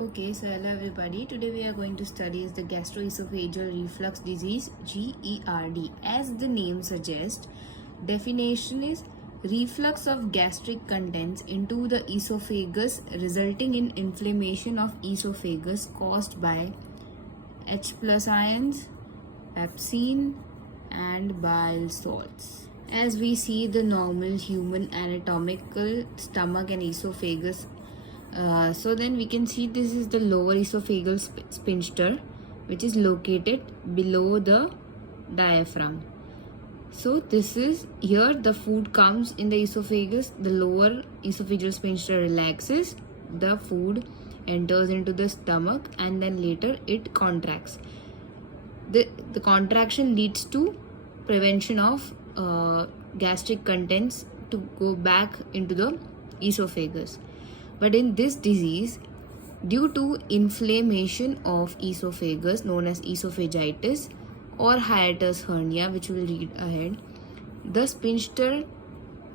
Okay, so hello everybody. Today we are going to study the gastroesophageal reflux disease GERD. As the name suggests, definition is reflux of gastric contents into the esophagus resulting in inflammation of esophagus caused by H plus ions, pepsin and bile salts. As we see the normal human anatomical stomach and esophagus, so then we can see this is the lower esophageal sphincter, which is located below the diaphragm. So this is here the food comes in the esophagus, the lower esophageal sphincter relaxes, the food enters into the stomach and then later it contracts. The contraction leads to prevention of gastric contents to go back into the esophagus. But in this disease, due to inflammation of esophagus known as esophagitis or hiatus hernia, which we will read ahead, the sphincter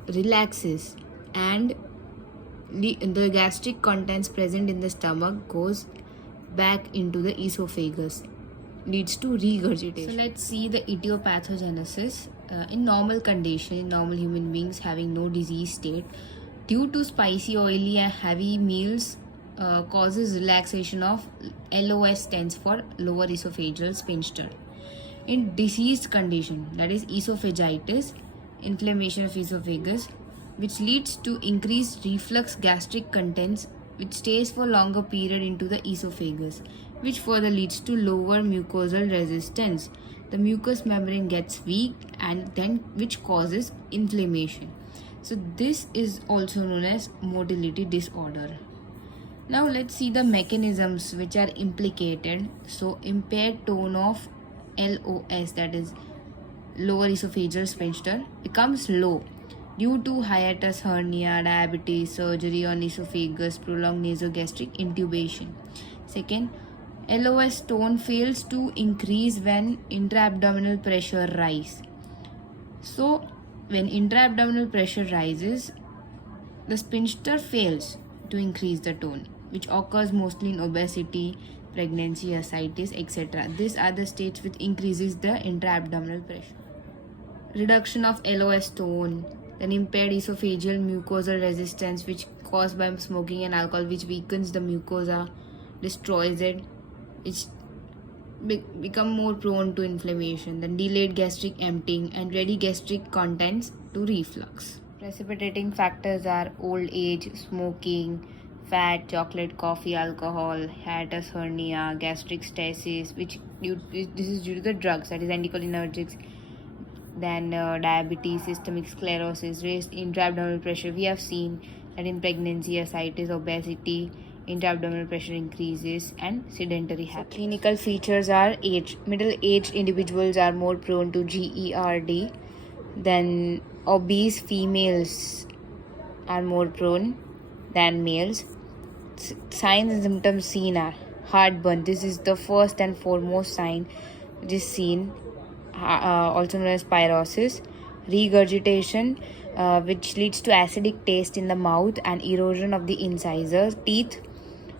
relaxes and the gastric contents present in the stomach goes back into the esophagus, leads to regurgitation. So let's see the etiopathogenesis. In normal condition, in normal human beings having no disease state, due to spicy, oily and heavy meals causes relaxation of LOS, stands for lower esophageal sphincter. In diseased condition, that is esophagitis, inflammation of esophagus, which leads to increased reflux gastric contents which stays for longer period into the esophagus, which further leads to lower mucosal resistance. The mucous membrane gets weak and then which causes inflammation. So this is also known as motility disorder. Now let's see the mechanisms which are implicated. So impaired tone of LOS, that is lower esophageal sphincter, becomes low due to hiatus hernia, diabetes, surgery on esophagus, prolonged nasogastric intubation. Second, LOS tone fails to increase when intra-abdominal pressure rise. So when intra-abdominal pressure rises, the sphincter fails to increase the tone, which occurs mostly in obesity, pregnancy, ascites, etc. These are the states which increases the intra-abdominal pressure. Reduction of LOS tone, then impaired esophageal mucosal resistance, which caused by smoking and alcohol, which weakens the mucosa, destroys it, which become more prone to inflammation. Then delayed gastric emptying and ready gastric contents to reflux. Precipitating factors are old age, smoking, fat, chocolate, coffee, alcohol, hiatus hernia, gastric stasis, this is due to the drugs, that is anticholinergics. Then diabetes, systemic sclerosis, raised intra-abdominal pressure. We have seen that in pregnancy, ascites, obesity, intra-abdominal pressure increases, and sedentary habits. Clinical features are age. Middle-aged individuals are more prone to GERD. Then obese females are more prone than males. Signs and symptoms seen are heartburn. This is the first and foremost sign which is seen, also known as pyrosis. Regurgitation, which leads to acidic taste in the mouth and erosion of the incisors, teeth.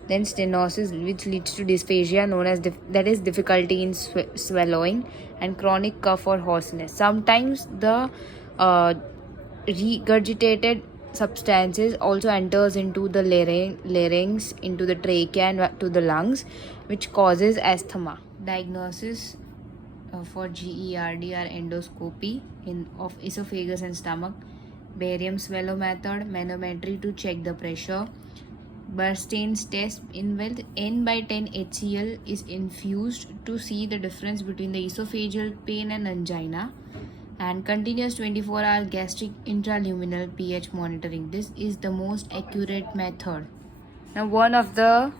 Then stenosis, which leads to dysphagia, known as that is difficulty in swallowing, and chronic cough or hoarseness. Sometimes the regurgitated substances also enters into the larynx, into the trachea and to the lungs, which causes asthma. Diagnosis for GERD are endoscopy of esophagus and stomach, barium swallow method, manometry to check the pressure, Bernstein's test, in which N by 10 HCl is infused to see the difference between the esophageal pain and angina, and continuous 24-hour gastric intraluminal pH monitoring. This is the most accurate method. Now, one of the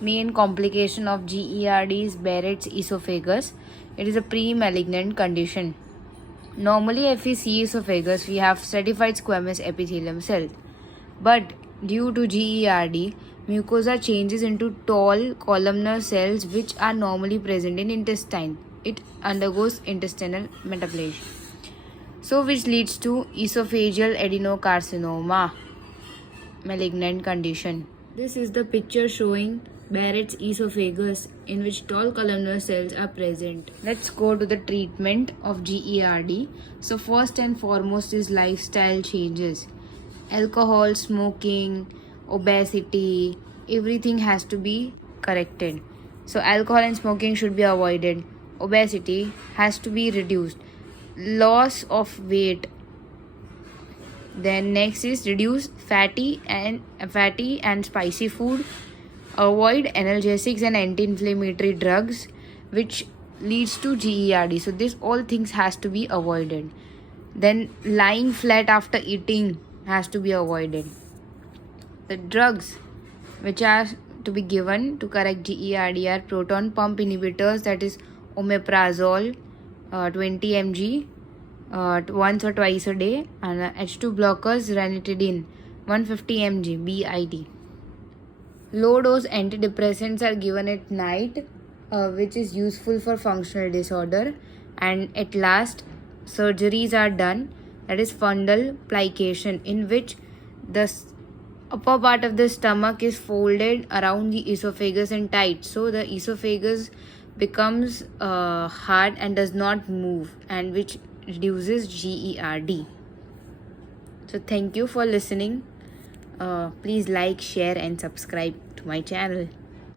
main complication of GERD is Barrett's esophagus. It is a pre-malignant condition. Normally, if we see esophagus, we have stratified squamous epithelium cells. But due to GERD, mucosa changes into tall columnar cells which are normally present in intestine. It undergoes intestinal metaplasia. So which leads to esophageal adenocarcinoma, malignant condition. This is the picture showing Barrett's esophagus in which tall columnar cells are present. Let's go to the treatment of GERD. So first and foremost is lifestyle changes. Alcohol, smoking, obesity, everything has to be corrected. So alcohol and smoking should be avoided. Obesity has to be reduced. Loss of weight. Then next is reduce fatty and spicy food. Avoid analgesics and anti-inflammatory drugs which leads to GERD. So this all things has to be avoided. Then lying flat after eating has to be avoided. The drugs which are to be given to correct GERD are proton pump inhibitors, that is omeprazole 20 mg once or twice a day, and H2 blockers ranitidine 150 mg BID. Low dose antidepressants are given at night, which is useful for functional disorder, and at last surgeries are done, that is fundal plication, in which the upper part of the stomach is folded around the esophagus and tight, so the esophagus becomes hard and does not move, and which reduces GERD. So thank you for listening. Please like, share and subscribe to my channel.